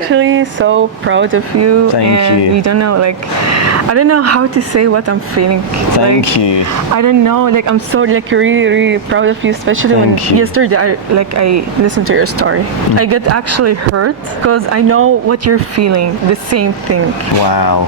actually so proud of you. Thank you. You don't know, like, I don't know how to say what I'm feeling. Thank you. I don't know, like, I'm so like really proud of you, especially when yesterday I listened to your story. I get actually hurt because I know what you're feeling, the same thing. Wow.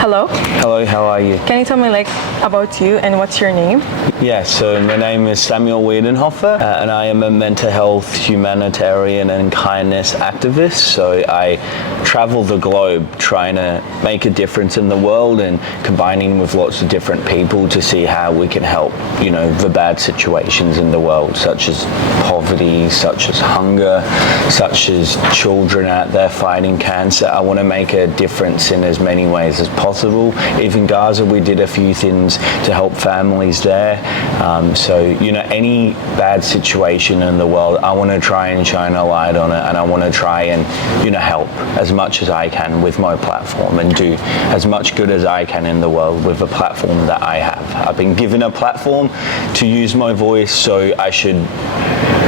Hello. Hello, how are you? Can you tell me like about you and what's your name? Yeah, so my name is Samuel Weidenhofer, and I am a mental health, humanitarian and kindness activist. So I travel the globe trying to make a difference in the world and combining with lots of different people to see how we can help, you know, the bad situations in the world, such as poverty, such as hunger, such as children out there fighting cancer. I want to make a difference in as many ways as possible. Even Gaza, we did a few things to help families there. So, you know, any bad situation in the world, I want to try and shine a light on it, and I want to try and, you know, help as much as I can with my platform and do as much good as I can in the world with the platform that I have. I've been given a platform to use my voice, so I should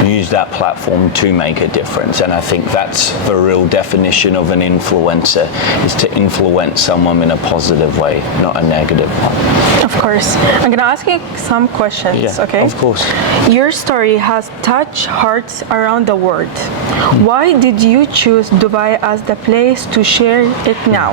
use that platform to make a difference. And I think that's the real definition of an influencer, is to influence someone in a positive way, not a negative one. Of course. I'm gonna ask you some questions, okay? Of course. Your story has touched hearts around the world. Why did you choose Dubai as the place to share it now?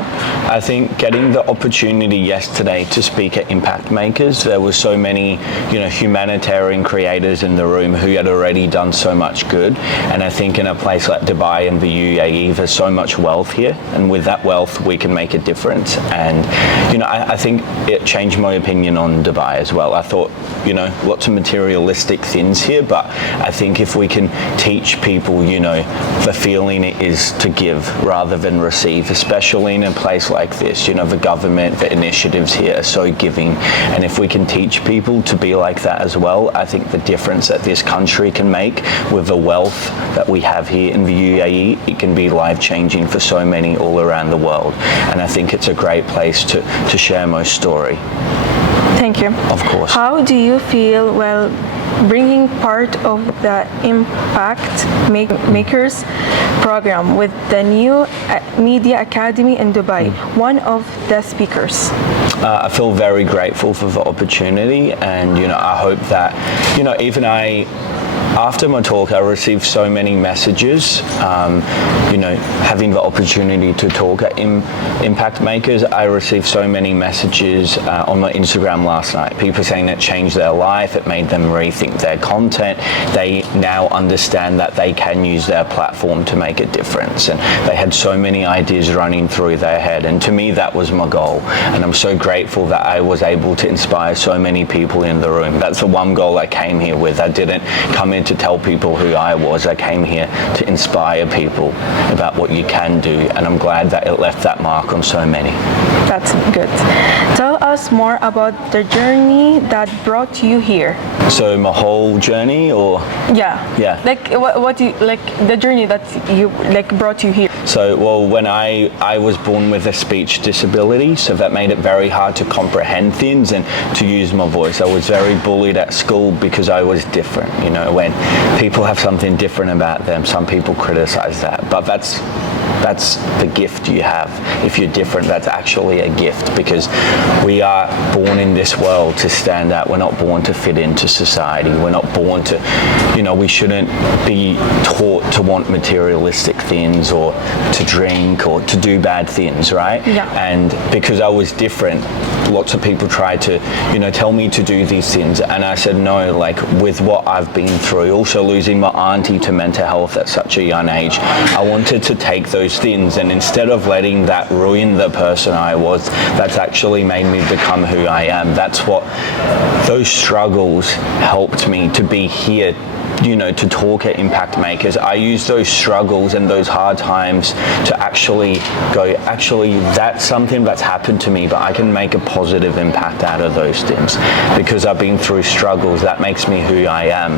I think getting the opportunity yesterday to speak at Impact Makers, there were so many, you know, humanitarian creators in the room who had already done so much good. And I think in a place like Dubai and the UAE, there's so much wealth here. And with that wealth, we can make a difference. And, you know, I think it changed my opinion on Dubai as well. I thought, you know, lots of materialistic things here, but I think if we can teach people, you know, the feeling it is to give rather than receive, especially in a place like this, you know, the government, the initiatives here are so giving. And if we can teach people to be like that as well, I think the difference that this country can make with the wealth that we have here in the UAE, it can be life-changing for so many all around the world. And I think it's a great place to share my story. Thank you. Of course. How do you feel while bringing part of the Impact Makers program with the new Media Academy in Dubai, one of the speakers? I feel very grateful for the opportunity, and, you know, I hope that, you know, even after my talk, I received so many messages, you know, having the opportunity to talk at Impact Makers. I received so many messages on my Instagram last night. People saying it changed their life, it made them rethink their content. They now understand that they can use their platform to make a difference. And they had so many ideas running through their head. And to me, that was my goal. And I'm so grateful that I was able to inspire so many people in the room. That's the one goal I came here with. I didn't come in to tell people who I was. I came here to inspire people about what you can do, and I'm glad that it left that mark on so many. That's good. Tell us more about the journey that brought you here. So my whole journey, or? Yeah. Like what you, like the journey that you like brought you here. So, well, when I was born with a speech disability, so that made it very hard to comprehend things and to use my voice. I was very bullied at school because I was different. You know, when people have something different about them, some people criticize that, but that's the gift you have. If you're different, that's actually a gift, because we are born in this world to stand out. We're not born to fit into society. We're not born to, you know, we shouldn't be taught to want materialistic things or to drink or to do bad things, right? Yeah. And because I was different, lots of people tried to, you know, tell me to do these things, and I said no. Like, with what I've been through, also losing my auntie to mental health at such a young age, I wanted to take those things, and instead of letting that ruin the person I was, that's actually made me become who I am. That's what those struggles helped me to be here, you know, to talk at Impact Makers. I use those struggles and those hard times to actually go, actually, that's something that's happened to me, but I can make a positive impact out of those things. Because I've been through struggles, that makes me who I am.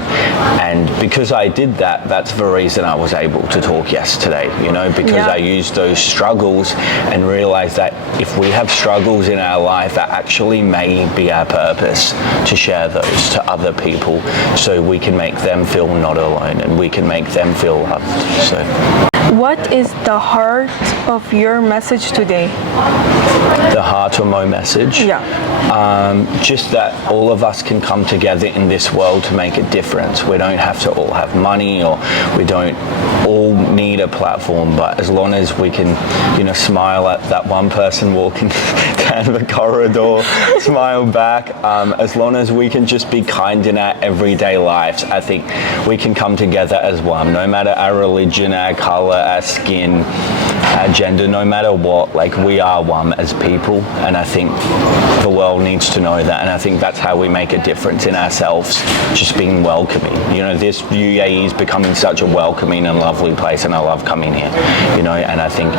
And because I did that, that's the reason I was able to talk yesterday, you know, because I used those struggles and realized that if we have struggles in our life, that actually may be our purpose, to share those to other people so we can make them feel not alone and we can make them feel loved. So What is the heart of your message today? The heart of my message? Yeah. Just that all of us can come together in this world to make a difference. We don't have to all have money, or we don't all need a platform, but as long as we can, smile at that one person walking down the corridor, smile back, as long as we can just be kind in our everyday lives, I think we can come together as one, no matter our religion, our color, our skin, our gender, no matter what, like we are one as people, and I think the world needs to know that, and I think that's how we make a difference in ourselves, just being welcoming. This UAE is becoming such a welcoming and lovely place, and I love coming here, and I think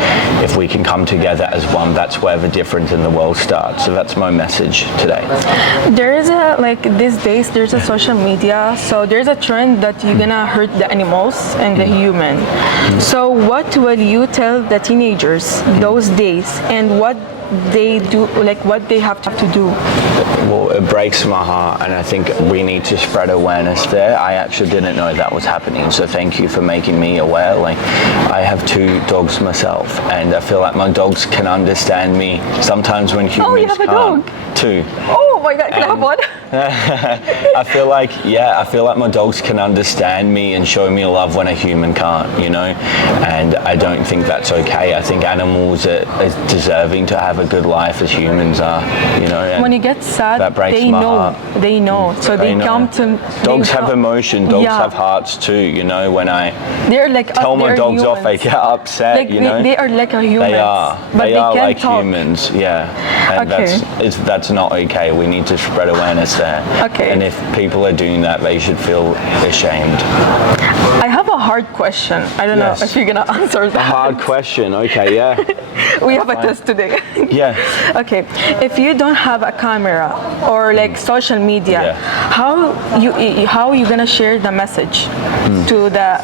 if we can come together as one, that's where the difference in the world starts. So that's my message today. There is these days there's a social media, so there's a trend that you're gonna hurt the animals and the human. So what will you tell the teenagers those days, and what they do, what they have to do? Well, it breaks my heart, and I think we need to spread awareness there. I actually didn't know that was happening, so thank you for making me aware. I have 2 dogs myself, and I feel like my dogs can understand me sometimes when humans can't. Oh, you have a dog? 2. Oh my God, can I have one? I feel like my dogs can understand me and show me love when a human can't, and I don't think that's okay. I think animals are deserving to have a good life as humans are, When you get sad, that breaks my heart. They know, so they come to... Dogs have emotion, dogs have hearts too, when I tell my dogs off, they get upset, They are like a human. They are like humans, and that's not okay. We need to spread awareness there. Okay. And if people are doing that, they should feel ashamed. I have a hard question. I don't know if you're gonna answer that. A hard question, okay, yeah. We have a test today. Yeah. Okay. If you don't have a camera or social media, how you gonna share the message to the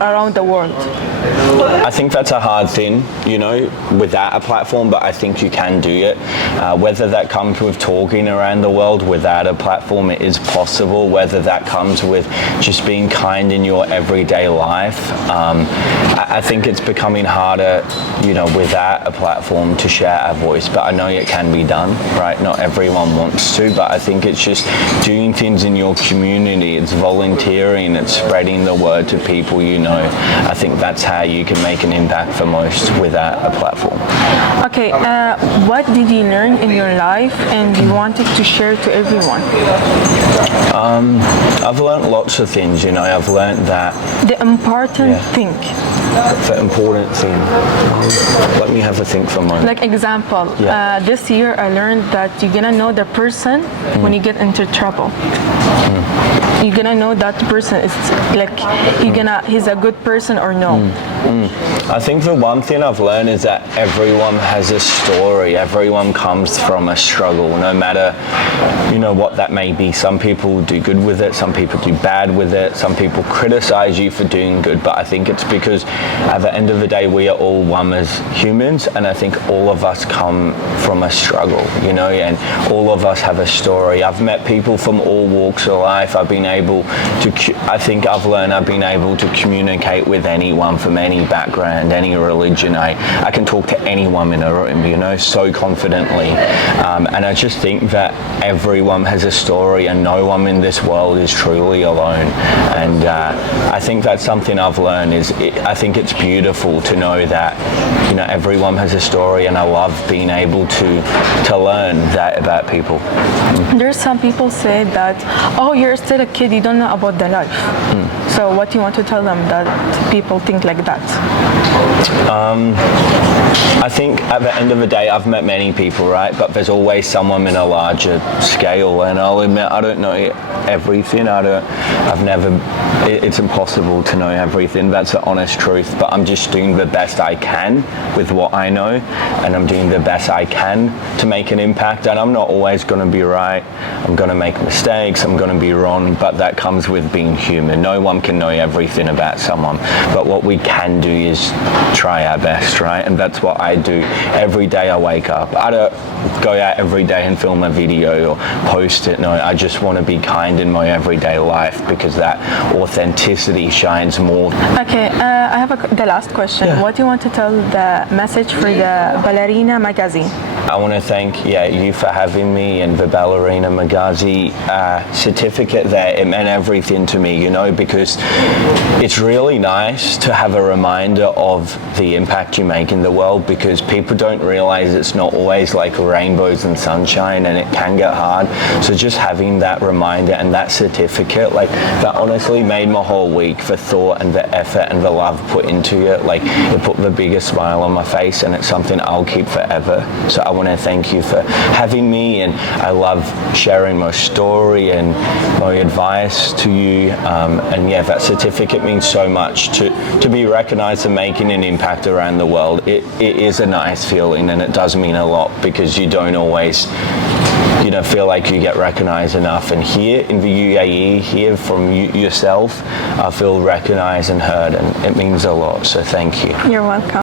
around the world? I think that's a hard thing, without a platform, but I think you can do it. Whether that comes with talking around the world without a platform, it is possible. Whether that comes with just being kind in your everyday life, I think it's becoming harder, without a platform to share our voice, but I know it can be done, right? Not everyone wants to, but I think it's just doing things in your community, it's volunteering, it's spreading the word to people I think that's how you can make an impact the most without a platform. Okay, what did you learn in your life and you wanted to share to everyone? I've learned lots of things, I've learned that... The important thing. The important thing. Let me have a think for a moment. Like example, this year I learned that you're gonna know the person when you get into trouble. You're gonna know that person is he's a good person or no. I think the one thing I've learned is that everyone has a story. Everyone comes from a struggle, no matter what that may be. Some people do good with it, some people do bad with it, some people criticize you for doing good, but I think it's because at the end of the day we are all one as humans, and I think all of us come from a struggle, and all of us have a story. I've met people from all walks of life. I've been able to communicate with anyone from any background, any religion. I can talk to anyone in a room, so confidently. And I just think that everyone has a story, and no one in this world is truly alone. And I think that's something I've learned I think it's beautiful to know that, everyone has a story, and I love being able to learn that about people. There's some people say that, oh, you're still a kid, you don't know about the life. So what do you want to tell them that people think like that? I think at the end of the day, I've met many people, right? But there's always someone in a larger scale, and I'll admit I don't know everything. It's impossible to know everything. That's the honest truth. But I'm just doing the best I can with what I know, and I'm doing the best I can to make an impact. And I'm not always going to be right. I'm going to make mistakes. I'm going to be wrong. But that comes with being human. No one can know everything about someone. But what we can do is try try our best, right? And that's what I do every day I wake up. I don't go out every day and film a video or post it. No, I just want to be kind in my everyday life because that authenticity shines more. Okay, I have the last question. Yeah. What do you want to tell the message for the Ballerina magazine? I want to thank you for having me, and the Ballerina Magazine certificate there. It meant everything to me, because it's really nice to have a reminder of the impact you make in the world, because people don't realize it's not always like rainbows and sunshine, and it can get hard. So just having that reminder and that certificate, like, that honestly made my whole week. The thought and the effort and the love put into it, like, it put the biggest smile on my face, and it's something I'll keep forever. So I want to thank you for having me, and I love sharing my story and my advice to you. And that certificate means so much to be recognized and making an impact around the world. It is a nice feeling, and it does mean a lot, because you don't always feel like you get recognized enough. And here in the UAE, hear from yourself, I feel recognized and heard, and it means a lot. So thank you. You're welcome.